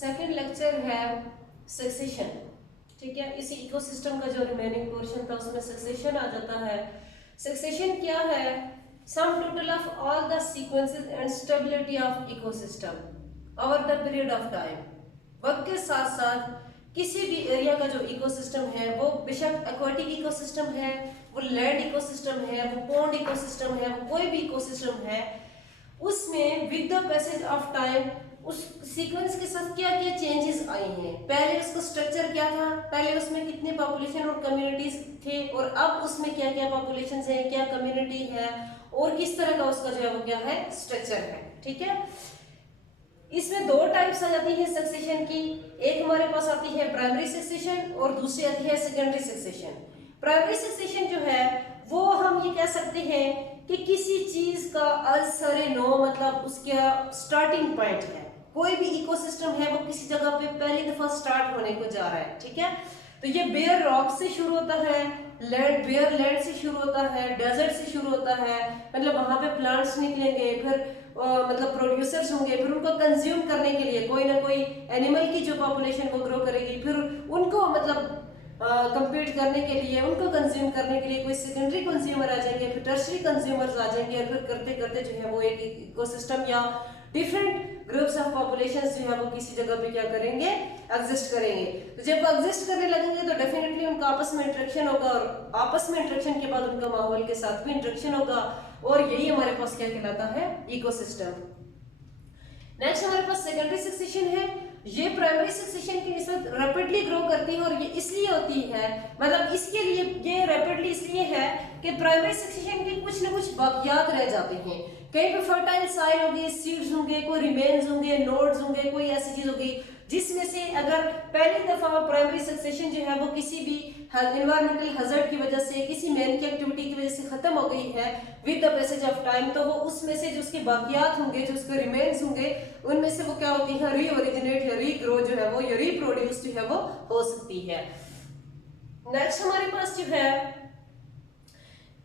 Second lecture है succession. ठीक है, इसी इकोसिस्टम का जो रिमेनिंग पोर्शन था उसमें सक्सेशन आ जाता है। सक्सेशन क्या है? Sum total of all the sequences and stability of ecosystem over the period of time. वक्त के साथ साथ किसी भी एरिया का जो इकोसिस्टम है, वो बेशक एक्वाटिक इकोसिस्टम है, वो लैंड इकोसिस्टम है, वो पॉन्ड इकोसिस्टम है, वो कोई भी इकोसिस्टम है, उसमें with the passage of time उस सीक्वेंस के साथ क्या क्या चेंजेस आए हैं। पहले उसका स्ट्रक्चर क्या था, पहले उसमें कितने पॉपुलेशन और कम्युनिटीज थे, और अब उसमें क्या क्या पॉपुलेशन है, क्या कम्युनिटी है, और किस तरह का उसका जो है वो क्या है स्ट्रक्चर है। ठीक है, इसमें दो टाइप्स आ जाती है सक्सेशन की। एक हमारे पास आती है प्राइमरी सक्सेशन और दूसरी आती है सेकेंडरी सक्सेशन। प्राइमरी सक्सेशन जो है वो हम ये कह सकते हैं कि किसी चीज का अल्सरे नो मतलब उसका स्टार्टिंग पॉइंट है। कोई भी इकोसिस्टम है वो किसी जगह पे पहली दफा स्टार्ट होने को जा रहा है। ठीक है, तो ये बेयर रॉक से शुरू होता है, लैंड बेयर लैंड से शुरू होता है, डेजर्ट से शुरू होता है, मतलब वहां पे प्लांट्स निकलेंगे, फिर मतलब प्रोड्यूसर्स होंगे, फिर उनको कंज्यूम करने के लिए कोई ना कोई एनिमल की जो पॉपुलेशन वो ग्रो करेगी, फिर उनको मतलब कंपीट करने के लिए, उनको कंज्यूम करने के लिए कोई सेकेंडरी कंज्यूमर आ जाएंगे, फिर टर्शरी कंज्यूमर्स आ जाएंगे, और फिर करते करते जो है वो एक इकोसिस्टम या डिफरेंट ग्रुप्स ऑफ पॉपुलेशंस जो है वो किसी जगह पे क्या करेंगे, एग्जिस्ट करेंगे। तो जब एग्जिस्ट करने लगेंगे तो डेफिनेटली उनका आपस में इंटरेक्शन होगा, और आपस में इंटरेक्शन के बाद उनका माहौल के साथ भी इंटरेक्शन होगा, और यही हमारे पास क्या कहलाता है, इकोसिस्टम। नेक्स्ट हमारे पास सेकेंडरी सक्सेशन है। ये प्राइमरी सक्सेशन की निस्बत रैपिडली ग्रो करती है, और ये इसलिए होती है, मतलब इसके लिए ये रैपिडली इसलिए है कि प्राइमरी सक्सेशन के कुछ ना कुछ बाकियात रह जाते हैं। कहीं पे फर्टाइल सॉइल होगी, सीड्स होंगे, कोई रिमेन्स होंगे, नोड्स होंगे, कोई ऐसी चीज होगी जिसमें से अगर पहली दफा प्राइमरी सक्सेशन जो है वो किसी भी एनवायरमेंटल हैजर्ड की वजह से, किसी मैन की एक्टिविटी की वजह से खत्म हो गई है with the passage of time, तो वो उसमें से जो उसके बाकियात होंगे, जो उसके रिमेन्स होंगे, उनमें से वो क्या होती है, रीओरिजिनेट या रीग्रो जो है वो या रीप्रोड्यूस जो है वो हो सकती है। नेक्स्ट हमारे पास जो है,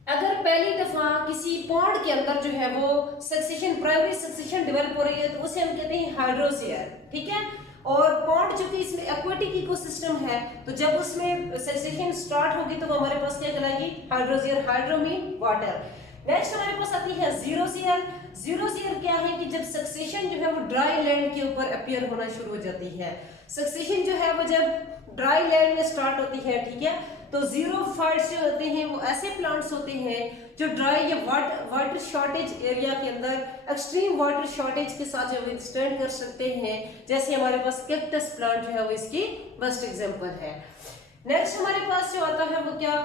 अगर पहली दफा किसी पॉन्ड के अंदर जो है वो सक्सेशन प्राइमरी सक्सेशन डेवलप हो रही है तो उसे हम कहते हैं हाइड्रोसियर। ठीक है, और पॉन्ड चूंकि इसमें एक्वाटिक इकोसिस्टम है, तो जब उसमें सक्सेशन स्टार्ट होगी तो वो हमारे पास क्या कहलाएगी, hydrosphere. Hydro mean water. Next हमारे पास आती है जीरोसियर। जीरोसियर क्या है कि जब सक्सेशन जो है वो ड्राई लैंड के ऊपर अपीयर होना शुरू हो जाती है। सक्सेशन जो है वो जब ड्राई लैंड में स्टार्ट होती है, ठीक है, तो जीरोफाइट्स जो होते हैं वो ऐसे प्लांट्स होते हैं जो ड्राई या वाटर शॉर्टेज एरिया के अंदर एक्सट्रीम वाटर शॉर्टेज के साथ जो विथस्टैंड कर सकते हैं। जैसे हमारे पास कैक्टस प्लांट जो है वो इसकी बेस्ट एग्जांपल है। नेक्स्ट हमारे पास जो आता है वो क्या,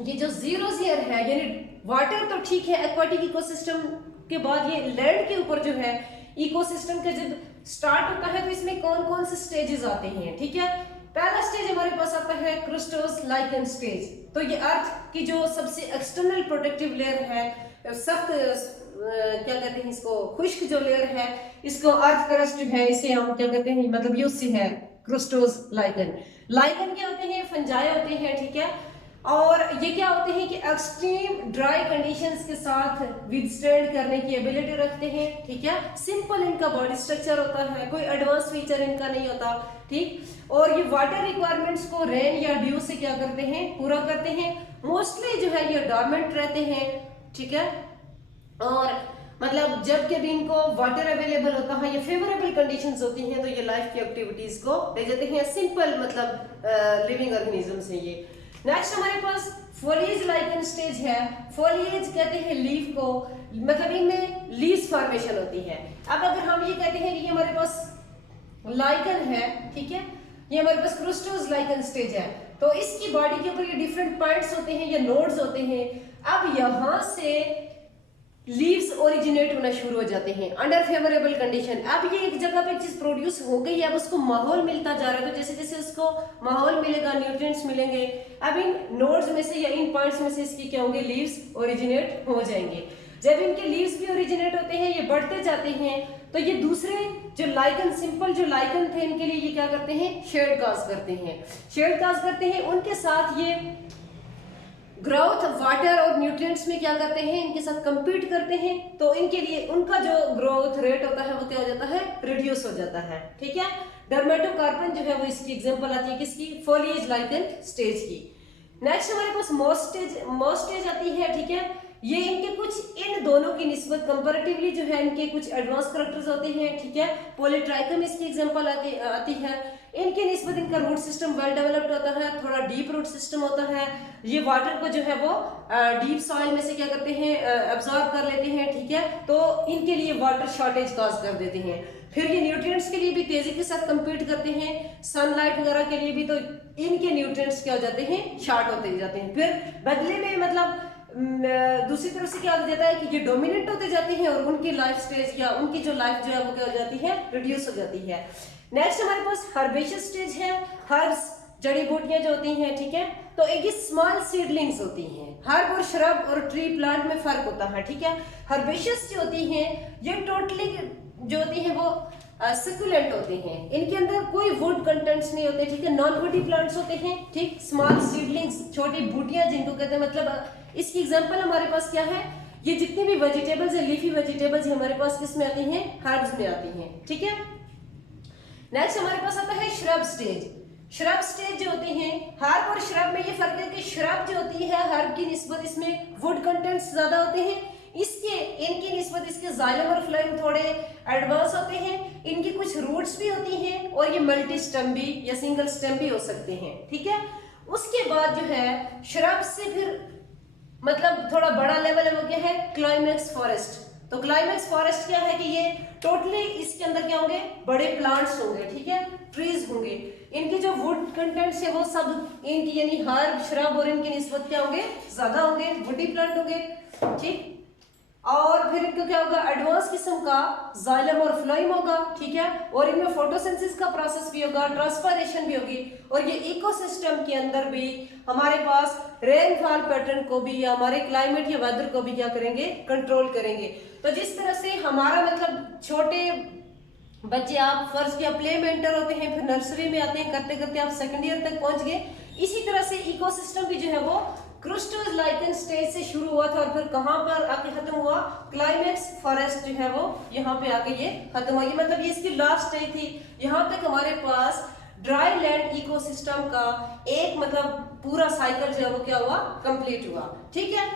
ये जो जीरोसियर है, यानी वाटर तो ठीक है एक्वाटिक इकोसिस्टम के बाद ये लैंड के ऊपर जो है इकोसिस्टम का जब स्टार्ट होता है तो इसमें कौन कौन से स्टेजेस आते हैं। ठीक है, पहला स्टेज हमारे पास आता है क्रिस्टोस लाइकन स्टेज। तो ये अर्थ की जो सबसे एक्सटर्नल प्रोटेक्टिव लेयर है, सख्त क्या कहते हैं इसको, खुश्क जो लेयर है, इसको अर्थ क्रस्ट जो है इसे हम क्या कहते हैं, मतलब ये उससे है क्रिस्टोस लाइकन। लाइकन क्या होते हैं, फंजाई होते हैं। ठीक है, और ये क्या होते हैं कि एक्सट्रीम ड्राई कंडीशंस के साथ विथस्टैंड करने की एबिलिटी रखते हैं। ठीक है, सिंपल इनका बॉडी स्ट्रक्चर होता है, कोई एडवांस फीचर इनका नहीं होता। ठीक, और ये वाटर रिक्वायरमेंट्स को रेन या ड्यू से क्या करते हैं, पूरा करते हैं। मोस्टली जो है ये डॉर्मेंट रहते हैं। ठीक है, और मतलब जब के भी इनको वाटर अवेलेबल होता है, ये फेवरेबल कंडीशंस होती हैं, तो ये लाइफ की एक्टिविटीज को ले जाते हैं। सिंपल मतलब लिविंग ऑर्गेनिजम्स हैं ये। नेक्स्ट हमारे पास फोलिएज लाइकन स्टेज है। फोलिएज कहते हैं लीफ को, मतलब इनमें लीव्स फॉर्मेशन होती है। अब अगर हम ये कहते हैं कि ये हमारे पास लाइकन है, ठीक है, ये हमारे पास क्रिस्टोस लाइकन स्टेज है, तो इसकी बॉडी के ऊपर ये डिफरेंट पॉइंट्स होते हैं या नोड्स होते हैं। अब यहां से लीव्स ओरिजिनेट होना शुरू हो जाते हैं अंडर फेवरेबल कंडीशन। अब ये एक जगह पे चीज प्रोड्यूस हो गई, अब उसको माहौल मिलता जा रहा है, तो जैसे जैसे उसको माहौल मिलेगा, न्यूट्रिएंट्स मिलेंगे, अब इन नोड्स में से या इन पॉइंट्स में से इसकी क्या होंगे, लीव्स ओरिजिनेट हो जाएंगे। जब इनके लीव्स भी ओरिजिनेट होते हैं, ये बढ़ते जाते हैं, तो ये दूसरे जो लाइकन, सिंपल जो लाइकन थे, इनके लिए ये क्या करते हैं, शेड काज करते हैं। शेड काज करते हैं, उनके साथ ये ग्रोथ वाटर और न्यूट्रिएंट्स में क्या करते हैं, इनके साथ कंपीट करते हैं, तो इनके लिए उनका जो ग्रोथ रेट होता है वो क्या हो जाता है, रिड्यूस हो जाता है। ठीक है, डर्मेटोकार्पन जो है वो इसकी एग्जांपल आती है किसकी, फोलिएज लाइकन स्टेज की। नेक्स्ट हमारे पास मॉस स्टेज आती है, ठीक है। ये इनके कुछ इन दोनों की निस्बत कंपैरेटिवली जो है इनके कुछ एडवांस कैरेक्टर्स होते हैं, ठीक है। पॉलीट्राइकम इसकी एग्जांपल आती है। इनके निस्बत इनका रूट सिस्टम वेल डेवलप्ड होता है, थोड़ा डीप रूट सिस्टम होता है। ये वाटर को जो है वो डीप सॉइल में से क्या करते हैं, एब्जॉर्ब कर लेते हैं, ठीक है। तो इनके लिए वाटर शॉर्टेज कॉज कर देते हैं। फिर ये न्यूट्रिएंट्स के लिए भी तेजी के साथ compete करते हैं, सनलाइट वगैरह के लिए भी, तो इनके न्यूट्रिएंट्स क्या हो जाते हैं, शॉर्ट होते जाते हैं। फिर बदले में मतलब दूसरी तरफ से क्या हो जाता है कि ये डोमिनेंट होते जाते हैं और उनकी लाइफ स्टेज या उनकी जो लाइफ जो है वो क्या हो जाती है, रिड्यूस हो जाती है। नेक्स्ट हमारे पास हर्बेशियस स्टेज है। हर्ब्स जड़ी बूटियां जो होती हैं, ठीक है। तो एक स्मॉल सीडलिंग्स होती हैं। हर्ब और श्रब और ट्री प्लांट में फर्क होता है, ठीक है। हर्बेशियस जो होती हैं ये टोटली जो होती हैं वो सक्यूलेंट होती हैं। इनके अंदर कोई वुड कंटेंट्स नहीं होते, ठीक है। नॉन वुडी प्लांट्स होते हैं, ठीक। स्मॉल सीडलिंग्स छोटी बूटियां जिनको कहते हैं, मतलब इसकी एग्जांपल हमारे पास क्या है, ये जितनी भी वेजिटेबल्स है, लीफी वेजिटेबल्स हमारे पास किस में आती हैं, हर्ब्स में आती हैं, ठीक है। नेक्स्ट हमारे पास आता है श्रब स्टेज। श्रब स्टेज जो होती हैं, हर्ब और श्रब में ये फर्क है कि श्रब जो होती है हर्ब की निस्बत इसमें वुड कंटेंट्स ज्यादा होते हैं, इनकी निस्बत इसके जाइलम और फ्लोएम थोड़े एडवांस होते हैं। इनकी कुछ रूट्स भी होती हैं और ये मल्टी स्टेम भी या सिंगल स्टेम भी हो सकते हैं, ठीक है। उसके बाद जो है श्रब से फिर मतलब थोड़ा बड़ा लेवल है वो क्या है, क्लाइमेक्स फॉरेस्ट। तो क्लाइमेक्स फॉरेस्ट क्या है कि ये टोटली इसके अंदर क्या होंगे, बड़े प्लांट्स होंगे, ठीक है, ट्रीज होंगे। इनके जो वुड कंटेंट्स है वो सब इनकी यानी हर्ब श्रब और इनकी निस्बत क्या होंगे, ज्यादा होंगे, वुडी प्लांट होंगे, ठीक। और फिर इनको क्या होगा, एडवांस किस्म का जाइलम और फ्लोएम होगा, ठीक है। और इनमें फोटोसिंथेसिस का प्रोसेस भी होगा, ट्रांसपायरेशन भी होगी। और ये इकोसिस्टम के अंदर भी हमारे पास रेनफॉल पैटर्न को भी या हमारे क्लाइमेट या वेदर को भी क्या करेंगे, कंट्रोल करेंगे। तो जिस तरह से हमारा मतलब छोटे बच्चे, आप फर्स्ट या प्ले में एंटर होते हैं, फिर नर्सरी में आते हैं, करते करते आप सेकंड ईयर तक पहुंच गए, इसी तरह से इकोसिस्टम भी जो है वो क्रूस्टोज लाइकन स्टेज से शुरू हुआ था और फिर कहां पर आके खत्म हुआ, क्लाइमेक्स फॉरेस्ट जो है वो यहाँ पे आके ये खत्म हुआ। ये मतलब ये इसकी लास्ट स्टेज थी। यहाँ तक हमारे पास ड्राई लैंड इकोसिस्टम का एक मतलब पूरा साइकिल जो है वो क्या हुआ, कंप्लीट हुआ, ठीक है।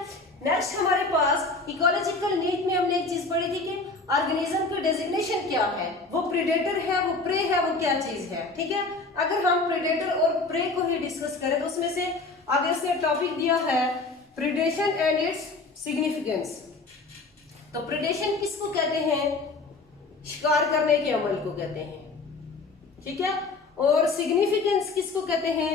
नेक्स्ट हमारे पास इकोलॉजिकल नीड में हमने एक चीज पढ़ी थी कि ऑर्गेनिज्म की डेजिग्नेशन क्या है, वो प्रेडेटर है, वो प्रे है, वो क्या चीज है, ठीक है। अगर हम प्रेडेटर और प्रे को ही डिस्कस करें तो उसमें से आगे से टॉपिक दिया है प्रेडेशन एंड इट्स सिग्निफिकेंस। तो प्रेडेशन किसको कहते हैं, शिकार करने के अमल को कहते हैं, ठीक है। और सिग्निफिकेंस किसको कहते हैं,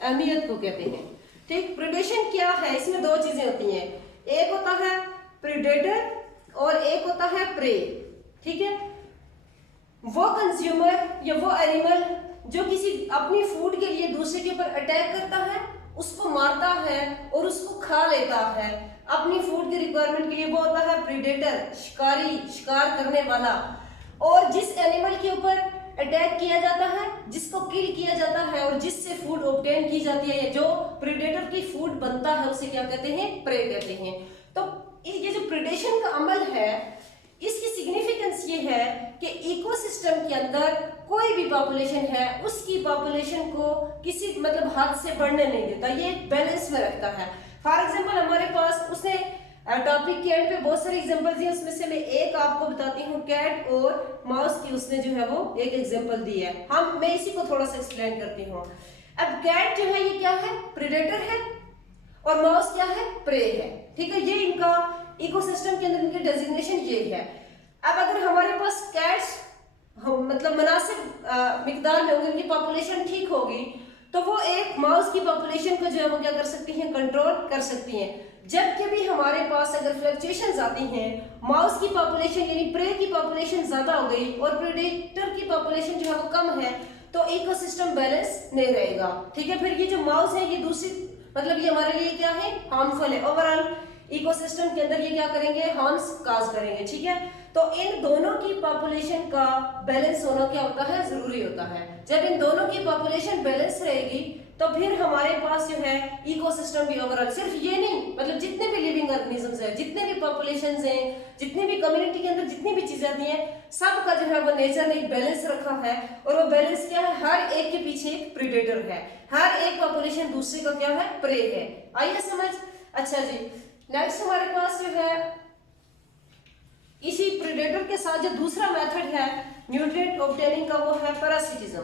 अहमियत को कहते हैं, ठीक। प्रेडेशन क्या है, इसमें दो चीजें होती हैं, एक होता है प्रेडेटर और एक होता है प्रे, ठीक है। वो कंज्यूमर या वो एनिमल जो किसी अपनी फूड के लिए दूसरे के ऊपर अटैक करता है, उसको मारता है और उसको खा लेता है अपनी फूड की रिक्वायरमेंट के लिए, वो होता है प्रेडेटर, शिकारी, शिकार करने वाला। और जिस एनिमल के ऊपर अटैक किया जाता है, जिसको किल किया जाता है और जिससे फूड ऑब्टेन की जाती है, जो प्रेडेटर की फूड बनता है, उसे क्या कहते हैं, प्रे कहते हैं। तो ये जो प्रेडेशन का अमल है, इसकी सिग्निफिकेंस ये है कि इकोसिस्टम के अंदर कोई भी पॉपुलेशन है, उसकी पॉपुलेशन को किसी मतलब हद से बढ़ने नहीं देता, ये बैलेंस में रखता है। फॉर एग्जांपल हमारे पास उसने टॉपिक के एंड पे बहुत सारे एग्जांपल दिए, उसमें से मैं एक आपको बताती हूँ, कैट और माउस की उसने जो है वो एक एग्जांपल दी है। मैं इसी को थोड़ा सा एक्सप्लेन करती हूँ। अब कैट जो है ये क्या है, प्रेडेटर है, और माउस क्या है, प्रे है, ठीक है। ये इनका इकोसिस्टम के अंदर इनकी डेजिग्नेशन ये है। अब अगर हमारे पास कैट्स मतलब मुनासिब मिकदार में होंगे, उनकी पॉपुलेशन ठीक होगी, तो वो एक माउस की पॉपुलेशन को जो है वो क्या कर सकती हैं, कंट्रोल कर सकती हैं। जब कभी हमारे पास अगर फ्लक्चुएशंस आती हैं, माउस की पॉपुलेशन यानी प्रे की पॉपुलेशन ज्यादा हो गई और प्रेडेटर की पॉपुलेशन जो है वो कम है, तो इकोसिस्टम बैलेंस नहीं रहेगा, ठीक है। फिर ये जो माउस है ये दूसरी मतलब ये हमारे लिए क्या है, हार्मफुल है, ओवरऑल इकोसिस्टम के अंदर ये क्या करेंगे, हार्म्स काज करेंगे, ठीक है। तो इन दोनों की पॉपुलेशन का बैलेंस होना क्या होता है, जरूरी होता है। जब इन दोनों की पॉपुलेशन बैलेंस रहेगी तो फिर हमारे पास जो है इकोसिस्टम भी ओवरऑल, सिर्फ ये नहीं, मतलब जितने भी लिविंग ऑर्गेनिजम्स हैं, जितने भी पॉपुलेशंस हैं, जितनी भी कम्युनिटी के अंदर जितनी भी चीजें आती हैं, सबका जो है वो नेचर ने एक बैलेंस रखा है। और वो बैलेंस क्या है, हर एक के पीछे एक प्रीडेटर है, हर एक पॉपुलेशन दूसरे का क्या है, प्रे है। आइए समझ। अच्छा जी, नेक्स्ट हमारे पास जो है इसी प्रीडेटर के साथ जो दूसरा मेथड है न्यूट्रिएंट ऑब्टेनिंग का, वो है पैरासिटिज्म।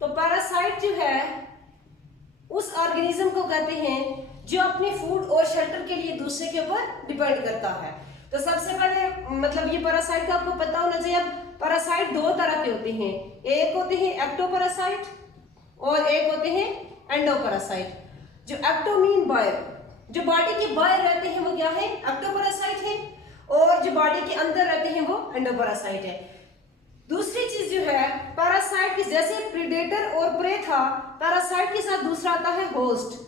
तो पैरासाइट जो है उस ऑर्गेनिज्म को कहते हैं जो अपने फूड और शेल्टर के लिए दूसरे के ऊपर डिपेंड करता है। तो सबसे पहले मतलब ये पैरासाइट का आपको पता होना चाहिए। अब पैरासाइट दो तरह के होते हैं, एक होते हैं एक्टोपैरासाइट और एक होते हैं एंडोपैरासाइट। जो एक्टो मीन बाहर, जो बॉडी के बाहर रहते हैं वो क्या है, एक्टोपैरासाइट है, और जो बॉडी के अंदर रहते हैं वो एंडोपैरासाइट है। दूसरी चीज जो है पैरासाइट की, जैसे प्रीडेटर और प्रे था, पैरासाइट के साथ दूसरा आता है होस्ट।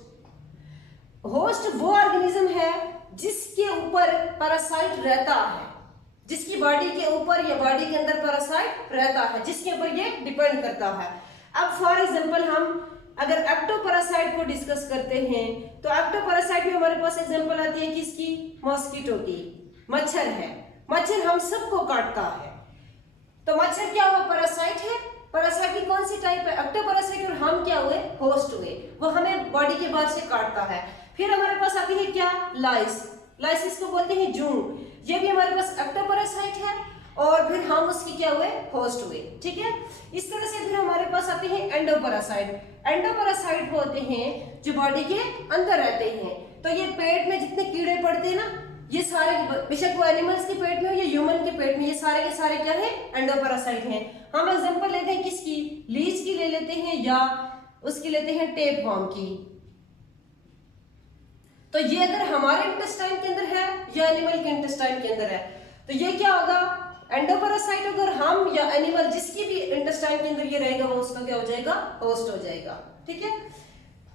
होस्ट वो ऑर्गेनिज्म है जिसके ऊपर पैरासाइट रहता है, जिसकी बॉडी के ऊपर या बॉडी के अंदर पैरासाइट रहता है, जिसके ऊपर ये डिपेंड करता है। अब फॉर एग्जांपल हम अगर एक्टोपैरासाइट को डिस्कस करते हैं तो एक्टोपैरासाइट में हमारे पास एग्जांपल आती है किसकी, मॉस्किटो की। मच्छर है, मच्छर हम सबको काटता है, तो मच्छर क्या हुआ, पैरासाइट है। पैरासाइट की कौन सी टाइप है, एक्टोपैरासाइट, और हम क्या हुए, होस्ट हुए, वो हमें बॉडी के बाहर से काटता है। फिर हमारे पास आती है क्या, लाइस। लाइस इसको बोलते हैं जूं, ये भी हमारे पास एक्टोपैरासाइट है, और फिर हम उसकी क्या हुए, होस्ट हुए। ठीक है, इस तरह से फिर हमारे पास आते हैं एंडोपैरासाइट। एंडोपैरासाइट होते हैं जो बॉडी के अंदर रहते हैं। तो ये पेट में जितने कीड़े पड़ते हैं ना, ये सारे, बेशक वो एनिमल्स के पेट में हो या ह्यूमन के पेट में, ये सारे के सारे क्या है, एंडोपैरासाइट हैं। हम एग्जांपल लेते हैं किसकी, लीच की ले लेते हैं, या उसकी लेते हैं टेपवर्म की। तो ये अगर हमारे इंटेस्टाइन के अंदर है या एनिमल के इंटेस्टाइन के अंदर है, तो ये क्या होगा, एंडोपैरासाइट। अगर हम या एनिमल जिसकी भी इंटेस्टाइन के अंदर ये रहेगा, वो उसका क्या हो जाएगा, होस्ट हो जाएगा। ठीक है,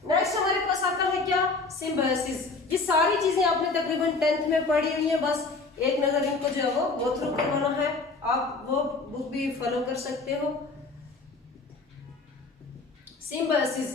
नेक्स्ट हमारे पास आता है क्या, सिम्बायोसिस। ये सारी चीजें आपने तकरीबन 10th में पढ़ी हुई है, बस एक नजर इनको जो है वो गो थ्रू करवाना है। आप वो बुक भी फॉलो कर सकते हो। सिम्बायोसिस,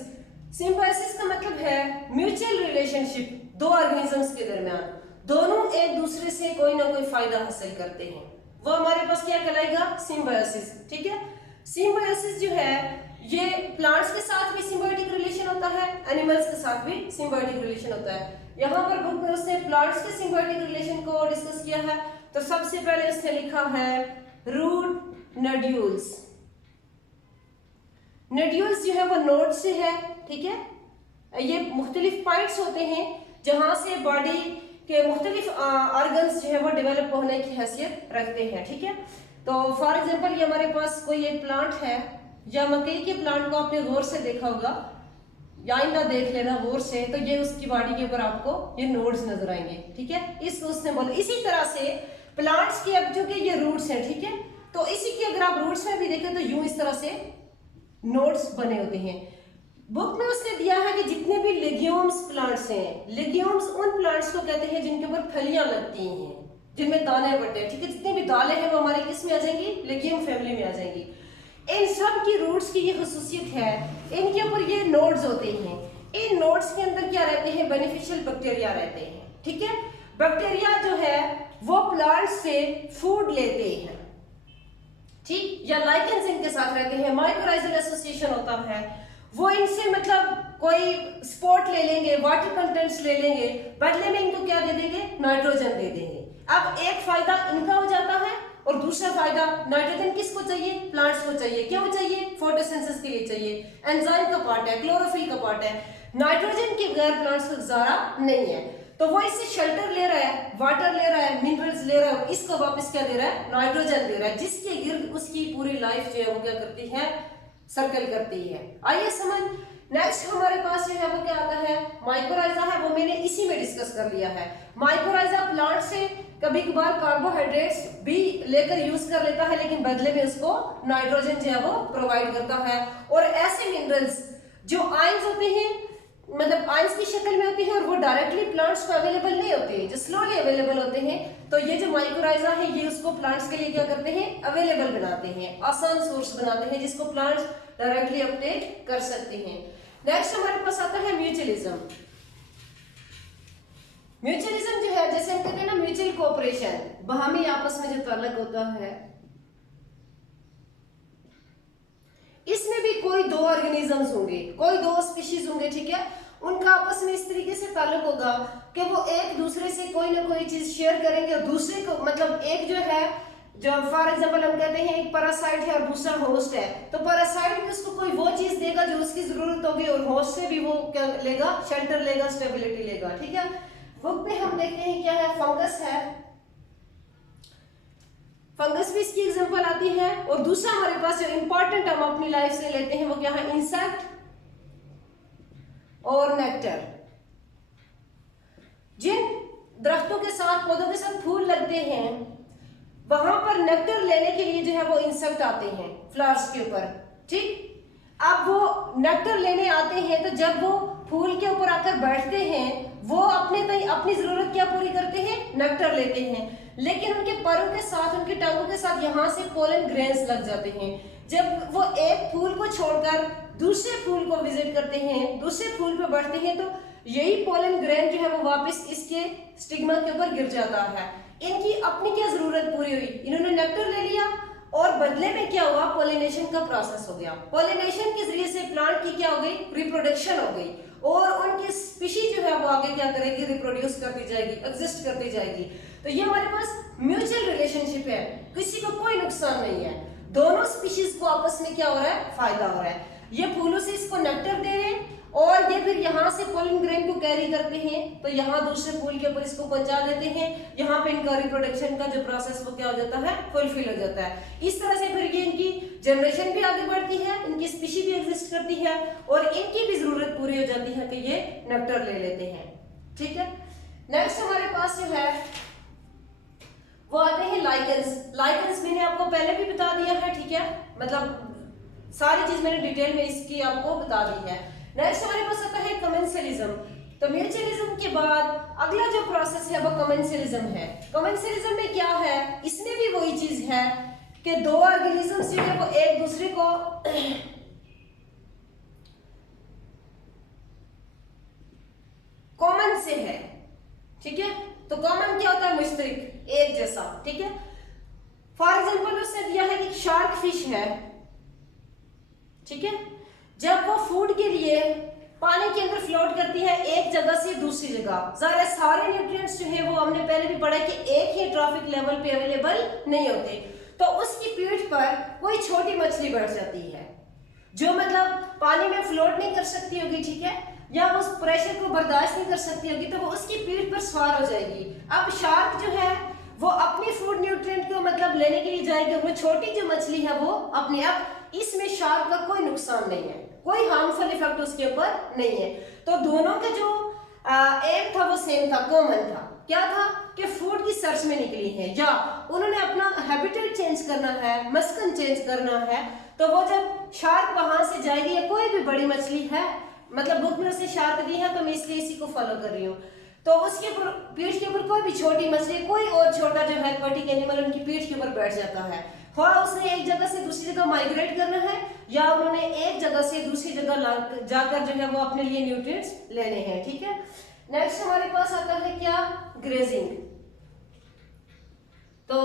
सिम्बायोसिस का मतलब है म्यूचुअल रिलेशनशिप दो ऑर्गेनिजम्स के दरमियान, दोनों एक दूसरे से कोई ना कोई फायदा हासिल करते हैं, वो हमारे पास क्या कहलाएगा, सिम्बायोसिस। ठीक है, सिम्बायोसिस जो है ये प्लांट्स के साथ भी सिम्बायोटिक रिलेशन होता है, एनिमल्स के साथ भी सिम्बायोटिक रिलेशन होता है। यहाँ पर बुक में उसने प्लांट्स के सिम्बायोटिक रिलेशन को डिस्कस किया है। तो सबसे पहले उसने लिखा है रूट नोड्यूल्स। नोड्यूल्स जो है वो नोड से है। ठीक है, ये मुख्तलिफ पॉइंट्स होते हैं जहां से बॉडी के मुख्तलिफ ऑर्गन्स जो है वो डेवलप होने की हैसियत रखते हैं। ठीक है, तो फॉर एग्जांपल ये हमारे पास कोई एक प्लांट है, या मकई के प्लांट को आपने गौर से देखा होगा, या आइंदा देख लेना गौर से, तो ये उसकी बॉडी के ऊपर आपको ये नोड्स नजर आएंगे। ठीक है, इसको उसने बोला। इसी तरह से प्लांट्स के अब जो कि ये रूट्स हैं, ठीक है, तो इसी की अगर आप रूट्स में भी देखें तो यूं इस तरह से नोड्स बने होते हैं। बुक में उसने दिया है कि जितने भी लेग्यूम्स प्लांट्स हैं, लेग्यूम्स उन प्लांट्स को कहते हैं जिनके ऊपर फलियां लगती हैं, जिनमें दाने बढ़ते हैं। ठीक है, जितनी भी दालें हैं वो हमारे किस में आ जाएंगी, लेग्यूम फैमिली में आ जाएंगी। इन सब की रूट्स की ये खसूसियत है, इनके ऊपर ये नोड्स होते हैं। इन नोड्स के अंदर क्या रहते हैं, बेनिफिशियल बैक्टीरिया रहते हैं। ठीक है, बैक्टीरिया जो है वो प्लांट से फूड लेते हैं, ठीक, या लाइकेंस इनके साथ रहते हैं, माइकोराइजल एसोसिएशन होता है। वो इनसे मतलब कोई स्पोर्ट ले लेंगे, वाटर कंटेंट्स ले लेंगे, बदले में इनको क्या दे देंगे, नाइट्रोजन दे देंगे। अब एक फायदा इनका हो जाता है, और दूसरा फायदा नाइट्रोजन किसको चाहिए, प्लांट्स को चाहिए। क्यों चाहिए, फोटोसिंथेसिस के लिए चाहिए, एंजाइम का पार्ट है, क्लोरोफिल का पार्ट है। नाइट्रोजन के बगैर प्लांट्स को गुजारा नहीं है। तो वो इससे शेल्टर ले रहा है, वाटर ले रहा है, मिनरल्स ले रहा है, इसको वापस क्या दे रहा है, नाइट्रोजन दे रहा है, जिसके गिर्द उसकी पूरी लाइफ जो है वो क्या करती है, सर्कल करती है। आइए समझ। नेक्स्ट हमारे पास जो है वो क्या आता है, माइकोराइजा है, वो मैंने इसी में डिस्कस कर लिया है। माइकोराइजा प्लांट से कभी कभार कार्बोहाइड्रेट्स भी लेकर यूज कर लेता है, लेकिन बदले में उसको नाइट्रोजन जो है वो प्रोवाइड करता है। और ऐसे मिनरल्स जो आयंस होते हैं, मतलब आयंस की शक्ल में होते हैं, और वो डायरेक्टली प्लांट्स को अवेलेबल नहीं होते हैं, जो स्लोली अवेलेबल होते हैं। तो ये जो माइकोराइजा है ये उसको प्लांट्स के लिए क्या करते हैं, अवेलेबल बनाते हैं, आसान सोर्स बनाते हैं, जिसको प्लांट्स डायरेक्टली अपटेक कर सकते हैं। नेक्स्ट हमारे पास आता है म्यूचुअलिज्म। म्यूचुअलिज्म जो है, जैसे हम कहते हैं ना म्यूचुअल कोऑपरेशन, बाहमी आपस में जो ताल्लुक होता है, इसमें भी कोई दो ऑर्गेनिजम्स होंगे, कोई दो स्पीशीज होंगे, ठीक है, उनका आपस में इस तरीके से ताल्लुक होगा कि वो एक दूसरे से कोई ना कोई चीज शेयर करेंगे और दूसरे को, मतलब एक जो है, जो फॉर एग्जांपल हम कहते हैं एक पैरासाइट है और दूसरा होस्ट है, तो पैरासाइट भी उसको कोई वो चीज देगा जो उसकी जरूरत होगी और होस्ट से भी वो क्या लेगा, शेल्टर लेगा, स्टेबिलिटी लेगा, ठीक है। बुक में हम देखते हैं क्या है, फंगस है, फंगस भी इसकी एग्जांपल आती है। और दूसरा हमारे पास जो इंपॉर्टेंट हम अपनी लाइफ से लेते हैं वो क्या है, इंसेक्ट और नेक्टर। जिन दरख्तों के साथ, पौधों के साथ फूल लगते हैं, वहां पर नेक्टर लेने के लिए जो है वो इंसेक्ट आते हैं फ्लावर्स के ऊपर, ठीक। अब वो नेक्टर लेने आते हैं, तो जब वो फूल के ऊपर आकर बैठते हैं, वो अपनी जरूरत क्या पूरी करते हैं, नेक्टर लेते हैं, लेकिन उनके परों के साथ, उनके टांगों के साथ यहाँ से पोलन ग्रेन्स लग जाते हैं। जब वो एक फूल को छोड़कर दूसरे फूल को विजिट करते हैं, दूसरे फूल पे बैठते हैं, तो यही पोलन ग्रेन जो है वो वापस इसके स्टिग्मा के ऊपर गिर जाता है। इनकी अपनी क्या जरूरत पूरी हुई, इन्होंने नेक्टर ले लिया और बदले में क्या हुआ, पोलिनेशन का प्रोसेस हो गया। पोलिनेशन के जरिए से प्लांट की क्या हो गई, रिप्रोडक्शन हो गई और उनकी स्पीशीज जो है वो आगे क्या करेगी, रिप्रोड्यूस करती जाएगी, एग्जिस्ट करती जाएगी। तो ये हमारे पास म्यूचुअल रिलेशनशिप है, किसी को कोई नुकसान नहीं है, दोनों स्पीशीज को आपस में क्या हो रहा है, फायदा हो रहा है। ये फूलों से इसको नेक्टर दे रहे हैं और ये फिर यहाँ से पोलन ग्रेन को कैरी करते हैं, तो यहाँ दूसरे फूल के ऊपर इसको पहुंचा देते हैं, यहाँ पे इनका रिप्रोडक्शन का जो प्रोसेस वो क्या हो जाता है, फुलफिल हो जाता है। इस तरह से फिर ये इनकी जनरेशन भी आगे बढ़ती है, इनकी स्पीशी भी एग्जिस्ट करती है और इनकी भी जरूरत पूरी हो जाती है कि ये नेक्टर ले लेते हैं, ठीक है। नेक्स्ट हमारे पास जो है वो आते हैं लाइकेंस। लाइकेंस मैंने आपको पहले भी बता दिया है, ठीक है, मतलब सारी चीज मैंने डिटेल में इसकी आपको बता दी है। नेक्स्ट हमारे पास आता है कमेंसलिज्म। तो म्यूचुअलिज्म के बाद अगला जो प्रोसेस है वो कमेंसलिज्म है। कमेंसलिज्म में क्या है, इसमें भी वही चीज है कि दो ऑर्गेनिजम्स जो है वो एक दूसरे को कॉमन से है, ठीक है। तो कॉमन क्या होता है, मुश्तरक, एक जैसा, ठीक है। फॉर एग्जांपल उसने दिया है कि शार्क फिश है, ठीक है, जब वो फूड के लिए पानी के अंदर फ्लोट करती है एक जगह से दूसरी जगह, सारे न्यूट्रिएंट्स जो है वो हमने पहले भी पढ़ा कि एक ही ट्रॉफिक लेवल पे अवेलेबल नहीं होते, तो उसकी पीठ पर कोई छोटी मछली बैठ जाती है जो मतलब पानी में फ्लोट नहीं कर सकती होगी, ठीक है, या वो उस प्रेशर को बर्दाश्त नहीं कर सकती होगी, तो वो उसकी पीठ पर सवार हो जाएगी। अब शार्क जो है वो अपनी फूड न्यूट्रिएंट को मतलब लेने के लिए जाएगी, वो छोटी जो मछली है वो अपने आप, इसमें शार्क का कोई नुकसान नहीं है, कोई हार्मफुल इफेक्ट उसके ऊपर नहीं है। तो दोनों का जो एम था वो सेम था, कॉमन था, क्या था कि फूड की सर्च में निकली है या उन्होंने अपना हैबिटेट चेंज करना है, मस्कन चेंज करना है, तो वो जब शार्क वहां से जाएगी या कोई भी बड़ी मछली है, मतलब बुक में उसने शार्क दी है तो मैं इसलिए इसी को फॉलो कर रही हूँ, तो उसके पीठ के ऊपर कोई भी छोटी मछली, कोई और छोटा जो है एक्वाटिक एनिमल उनकी पीठ के ऊपर बैठ जाता है। हाँ, उसने एक जगह से दूसरी जगह माइग्रेट करना है या उन्होंने एक जगह से दूसरी जगह जाकर जो है वो अपने लिए न्यूट्रिएंट्स लेने हैं, ठीक है। नेक्स्ट हमारे पास आता है क्या, ग्रेजिंग। तो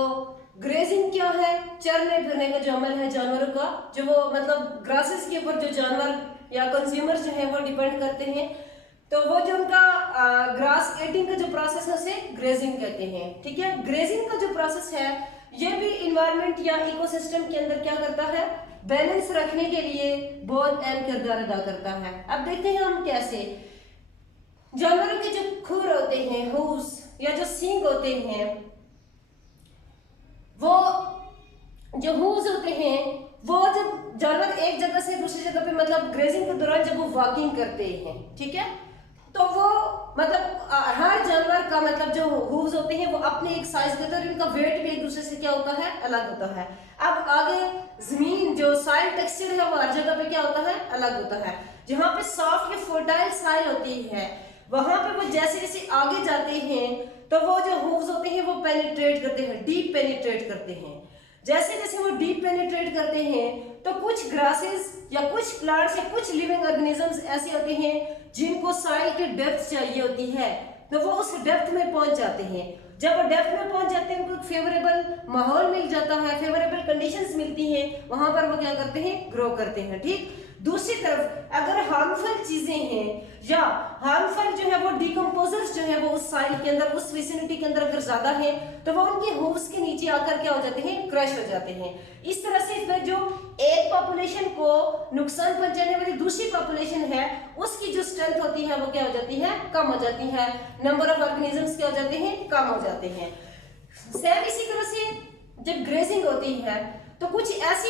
ग्रेजिंग क्या है, चरने फिरने का जो अमल है जानवरों का, जो वो मतलब ग्रासेस के ऊपर जो जानवर या कंज्यूमर जो है वो डिपेंड करते हैं, तो वो जो उनका ग्रास ईटिंग का जो प्रोसेस है उसे ग्रेजिंग कहते हैं, ठीक है। ग्रेजिंग का जो प्रोसेस है ये भी इन्वायरमेंट या इकोसिस्टम के अंदर क्या करता है, बैलेंस रखने के लिए बहुत अहम किरदार अदा करता है। अब देखते हैं हम कैसे। जानवरों के जो खुर होते हैं, हूव्स या जो सींग होते हैं, वो जो हूव्स होते हैं वो जब जानवर एक जगह से दूसरी जगह पे मतलब ग्रेजिंग के दौरान जब वो वॉकिंग करते हैं, ठीक है, तो वो मतलब हर जानवर का मतलब जो हूव्स होते हैं वो अपने एक साइज देते हैं और इनका वेट भी एक दूसरे से क्या होता है, अलग होता है। अब आगे जमीन जो सॉइल टेक्सचर है वो हर जगह पे क्या होता है, अलग होता है। जहाँ पे सॉफ्ट या फर्टाइल सॉइल होती है वहां पे वो जैसे जैसे आगे जाते हैं तो वो जो हूव्स होते हैं वो पेनिट्रेट करते हैं, डीप पेनिट्रेट करते हैं। जैसे जैसे वो डीप पेनिट्रेट करते हैं तो कुछ ग्रासेस या कुछ प्लांट्स या कुछ लिविंग ऑर्गेनिजम्स ऐसे होते हैं जिनको सॉइल की डेप्थ चाहिए होती है, तो वो उस डेप्थ में पहुंच जाते हैं। जब वो डेप्थ में पहुंच जाते हैं उनको फेवरेबल माहौल मिल जाता है, फेवरेबल कंडीशंस मिलती हैं, वहां पर वो क्या करते हैं, ग्रो करते हैं। ठीक, दूसरी तरफ अगर हार्मफुल चीजें हैं या हार्मफुल जो है वो डिकम्पोजर्स जो है वो उस साइल के अंदर, उस विसिनिटी के अंदर अगर ज्यादा है तो वो उनके होव्स के नीचे आकर क्या हो जाते हैं, क्रश हो जाते हैं। इस तरह से फिर जो एक पॉपुलेशन को नुकसान पहुंचाने वाली दूसरी पॉपुलेशन है उसकी जो स्ट्रेंथ होती है वो क्या हो जाती है, कम हो जाती है। नंबर ऑफ ऑर्गेनिजम्स क्या हो जाते हैं, कम हो जाते हैं। सेम इसी तरह से जब ग्रेजिंग होती है तो कुछ ऐसी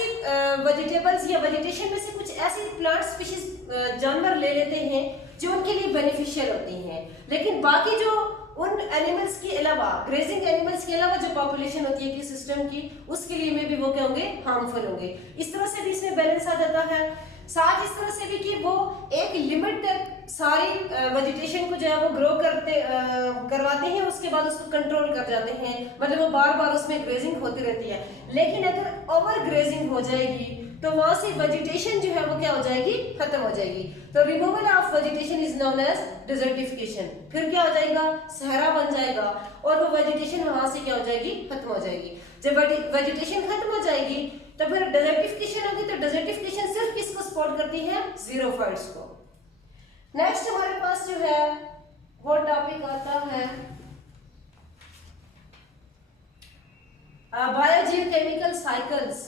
वेजिटेबल्स या वेजिटेशन में से कुछ ऐसी प्लांट स्पीशीज जानवर ले लेते हैं जो उनके लिए बेनिफिशियल होती हैं, लेकिन बाकी जो उन एनिमल्स के अलावा, ग्रेजिंग एनिमल्स के अलावा जो पॉपुलेशन होती है कि सिस्टम की, उसके लिए में भी वो क्या होंगे, हार्मफुल होंगे। इस तरह से भी इसमें बैलेंस आ जाता है। साथ इस तरह से भी कि वो एक लिमिट तक सारी वेजिटेशन को जो है वो ग्रो करवाते हैं, उसके बाद उसको कंट्रोल कर जाते हैं, मतलब वो बार बार उसमें ग्रेजिंग होती रहती है। लेकिन अगर ओवर ग्रेजिंग हो जाएगी तो वहां से वेजिटेशन जो है वो क्या हो जाएगी, खत्म हो जाएगी। तो removal of vegetation is known as desertification. फिर क्या हो जाएगा, सहरा बन जाएगा और वो वेजिटेशन वहां से क्या हो जाएगी, खत्म हो जाएगी। जब वेजिटेशन खत्म हो जाएगी तो फिर डेजर्टिफिकेशन होगी। तो डेजर्टिफिकेशन सिर्फ किसको सपोर्ट करती है, ज़ीरोफाइट्स को। नेक्स्ट हमारे पास जो है वो टॉपिक आता है बायोजियोकेमिकल साइकिल्स।